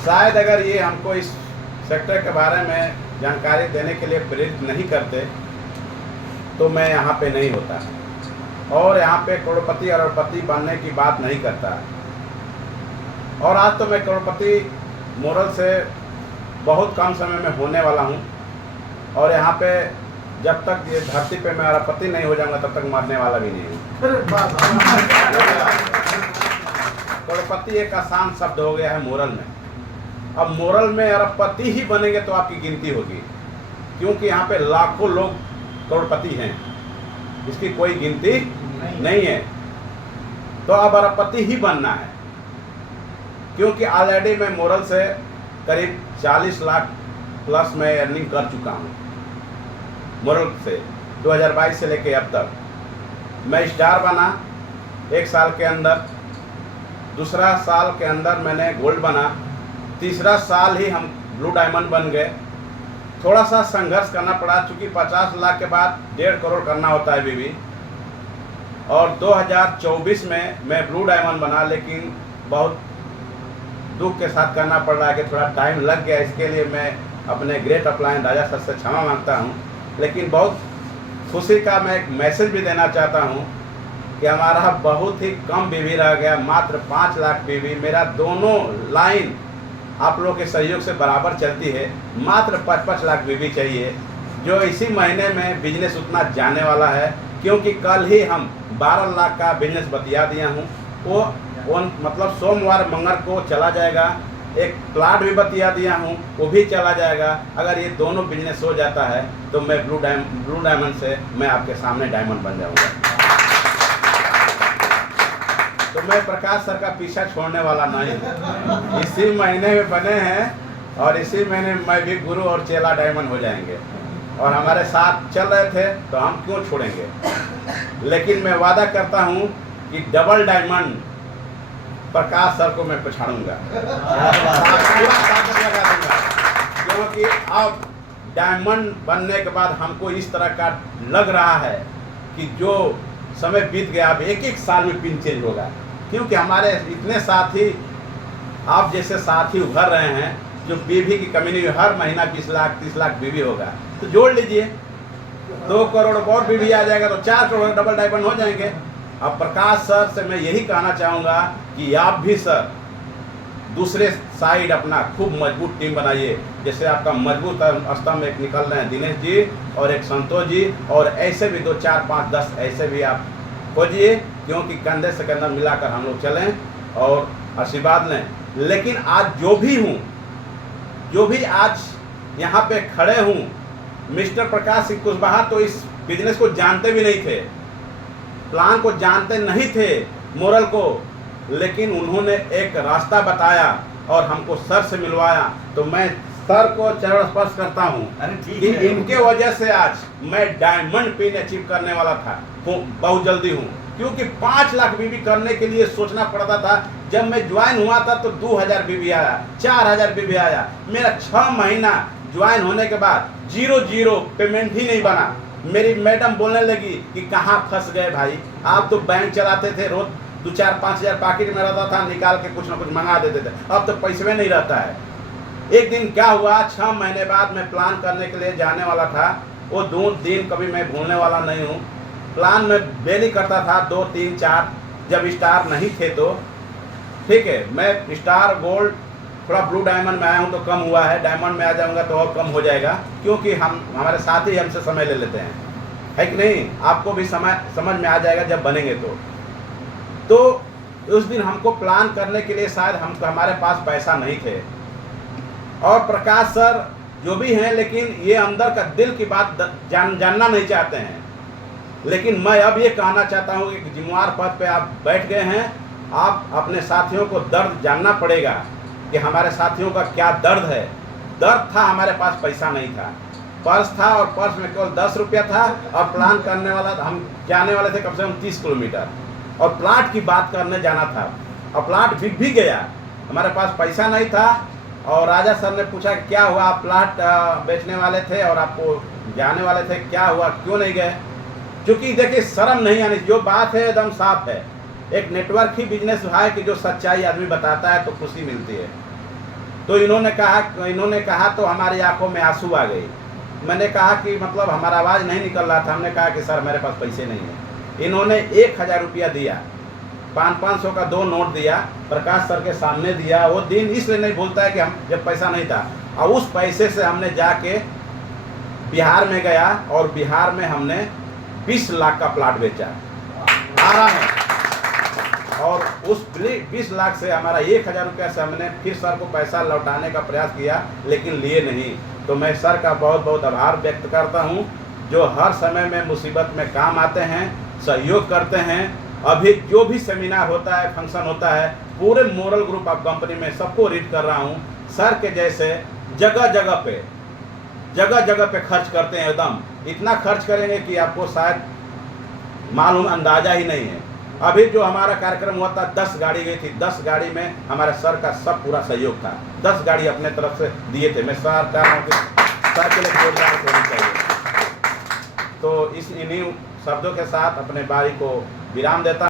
शायद अगर ये हमको इस सेक्टर के बारे में जानकारी देने के लिए प्रेरित नहीं करते तो मैं यहाँ पे नहीं होता और यहाँ पे करोड़पति अरबपति बनने की बात नहीं करता। और आज तो मैं करोड़पति मोरल से बहुत कम समय में होने वाला हूँ और यहाँ पे जब तक ये धरती पे मैं अरबपति नहीं हो जाऊँगा तब तक मरने वाला भी नहीं हूँ। करोड़पति एक आसान शब्द हो गया है मोरल में। अब मोरल में अरबपति ही बनेंगे तो आपकी गिनती होगी, क्योंकि यहाँ पे लाखों लोग करोड़पति हैं, इसकी कोई गिनती नहीं है। तो अब अरबपति ही बनना है, क्योंकि ऑलरेडी मैं मोरल से करीब 40 लाख प्लस मैं अर्निंग कर चुका हूँ। मोरल से 2022 से लेके अब तक मैं स्टार बना 1 साल के अंदर, दूसरा साल के अंदर मैंने गोल्ड बना, तीसरा साल ही हम ब्लू डायमंड बन गए। थोड़ा सा संघर्ष करना पड़ा, चूँकि 50 लाख के बाद 1.5 करोड़ करना होता है बीवी। और 2024 में मैं ब्लू डायमंड बना, लेकिन बहुत दुख के साथ करना पड़ रहा है कि थोड़ा टाइम लग गया। इसके लिए मैं अपने ग्रेट अपलाइन राजा सर से क्षमा मांगता हूँ। लेकिन बहुत खुशी का मैं एक मैसेज भी देना चाहता हूँ कि हमारा बहुत ही कम बीवी रह गया, मात्र 5 लाख बीवी। मेरा दोनों लाइन आप लोगों के सहयोग से बराबर चलती है। मात्र 5-5 लाख बीवी चाहिए, जो इसी महीने में बिजनेस उतना जाने वाला है, क्योंकि कल ही हम 12 लाख का बिजनेस बतिया दिया हूँ। वो मतलब सोमवार मंगल को चला जाएगा। एक प्लाट भी बतिया दिया हूँ, वो भी चला जाएगा। अगर ये दोनों बिजनेस हो जाता है तो मैं ब्लू डायमंड से मैं आपके सामने डायमंड बन जाऊँगा। तो मैं प्रकाश सर का पीछा छोड़ने वाला नहीं हूँ। इसी महीने में बने हैं और इसी महीने में मैं भी गुरु और चेला डायमंड हो जाएंगे। और हमारे साथ चल रहे थे तो हम क्यों छोड़ेंगे। लेकिन मैं वादा करता हूँ कि डबल डायमंड प्रकाश सर को मैं पछाड़ूंगा, क्योंकि अब डायमंड बनने के बाद हमको इस तरह का लग रहा है कि जो समय बीत गया, अब 1-1 साल में पिन चेंज होगा। क्योंकि हमारे इतने साथी, आप जैसे साथी उभर रहे हैं, जो बीवी की कमी नहीं, हर महीना 20 लाख 30 लाख बीवी होगा, तो जोड़ लीजिए 2 करोड़ और बीवी आ जाएगा तो 4 करोड़ डबल डायमंड हो जाएंगे। अब प्रकाश सर से मैं यही कहना चाहूँगा कि आप भी सर दूसरे साइड अपना खूब मजबूत टीम बनाइए। जैसे आपका मजबूत स्तंभ एक निकल रहे हैं दिनेश जी और एक संतोष जी, और ऐसे भी 2 4 5 10 ऐसे भी आप खोजिए, क्योंकि कंधे से कंधा मिलाकर हम लोग चलें और आशीर्वाद लें। लेकिन आज जो भी आज यहाँ पे खड़े हूँ, मिस्टर प्रकाश सिंह कुशवाहा तो इस बिजनेस को जानते भी नहीं थे, प्लान को जानते नहीं थे, मोरल को, लेकिन उन्होंने एक रास्ता बताया और हमको सर से मिलवाया। तो मैं सर को चरण स्पर्श करता हूँ कि इनके वजह से आज मैं डायमंड पिन अचीव करने वाला था, बहुत जल्दी हूँ। क्योंकि 5 लाख बीवी करने के लिए सोचना पड़ता था। जब मैं ज्वाइन हुआ था तो 2000 बीवी आया, 4000 बीवी आया। मेरा 6 महीना ज्वाइन होने के बाद 0 पेमेंट ही नहीं बना। मेरी मैडम बोलने लगी कि कहाँ फंस गए भाई, आप तो बैंक चलाते थे, रोज 2-4-5 हज़ार पॉकेट में रहता था, निकाल के कुछ ना कुछ मंगा देते थे, अब तो पैसे में नहीं रहता है। एक दिन क्या हुआ, 6 महीने बाद मैं प्लान करने के लिए जाने वाला था। वो 2 दिन कभी मैं भूलने वाला नहीं हूँ। प्लान में डेली करता था 2 3 4, जब स्टार नहीं थे तो ठीक है। मैं स्टार गोल्ड थोड़ा ब्लू डायमंड में आया हूँ तो कम हुआ है, डायमंड में आ जाऊँगा तो और कम हो जाएगा, क्योंकि हमारे साथ ही हमसे समय ले लेते हैं, है कि नहीं। आपको भी समझ में आ जाएगा जब बनेंगे तो उस दिन हमको प्लान करने के लिए शायद हमारे पास पैसा नहीं थे। और प्रकाश सर जो भी हैं, लेकिन ये अंदर का दिल की बात जानना नहीं चाहते हैं। लेकिन मैं अब ये कहना चाहता हूँ कि जिम्मेवार पद पे आप बैठ गए हैं, आप अपने साथियों को दर्द जानना पड़ेगा कि हमारे साथियों का क्या दर्द है। दर्द था, हमारे पास पैसा नहीं था, पर्स था और पर्स में केवल 10 रुपया था। और प्लान करने वाला हम जाने वाले थे कम से कम 30 किलोमीटर, और प्लाट की बात करने जाना था, और प्लाट बिक भी गया। हमारे पास पैसा नहीं था। और राजा सर ने पूछा कि क्या हुआ, आप प्लाट बेचने वाले थे और आपको जाने वाले थे, क्या हुआ, क्यों नहीं गए। क्योंकि देखिए शर्म नहीं आनी, जो बात है एकदम साफ है। एक नेटवर्क ही बिजनेस है कि जो सच्चाई आदमी बताता है तो खुशी मिलती है। तो इन्होंने कहा तो हमारी आंखों में आंसू आ गए। मैंने कहा कि मतलब हमारा आवाज़ नहीं निकल रहा था। हमने कहा कि सर मेरे पास पैसे नहीं हैं। इन्होंने 1000 रुपया दिया, 500 का 2 नोट दिया, प्रकाश सर के सामने दिया। वो दिन इसलिए नहीं भूलता है कि हम जब पैसा नहीं था, और उस पैसे से हमने जाके बिहार में गया और बिहार में हमने 20 लाख का प्लाट बेचा आरा में। और उस 20 लाख से हमारा 1000 रुपया से हमने फिर सर को पैसा लौटाने का प्रयास किया, लेकिन लिए नहीं। तो मैं सर का बहुत बहुत आभार व्यक्त करता हूं, जो हर समय में मुसीबत में काम आते हैं, सहयोग करते हैं। अभी जो भी सेमिनार होता है, फंक्शन होता है, पूरे मोरल ग्रुप ऑफ कंपनी में सबको रीड कर रहा हूं। सर के जैसे जगह जगह पे खर्च करते हैं। एकदम इतना खर्च करेंगे कि आपको शायद मालूम अंदाजा ही नहीं है। अभी जो हमारा कार्यक्रम हुआ था, 10 गाड़ी गई थी। 10 गाड़ी में हमारे सर का सब पूरा सहयोग था। 10 गाड़ी अपने तरफ से दिए थे। मैं सर कह रहा हूँ कि सर के लिए जोरदार होनी चाहिए। तो इन्हीं शब्दों के साथ अपने बारी को विराम देता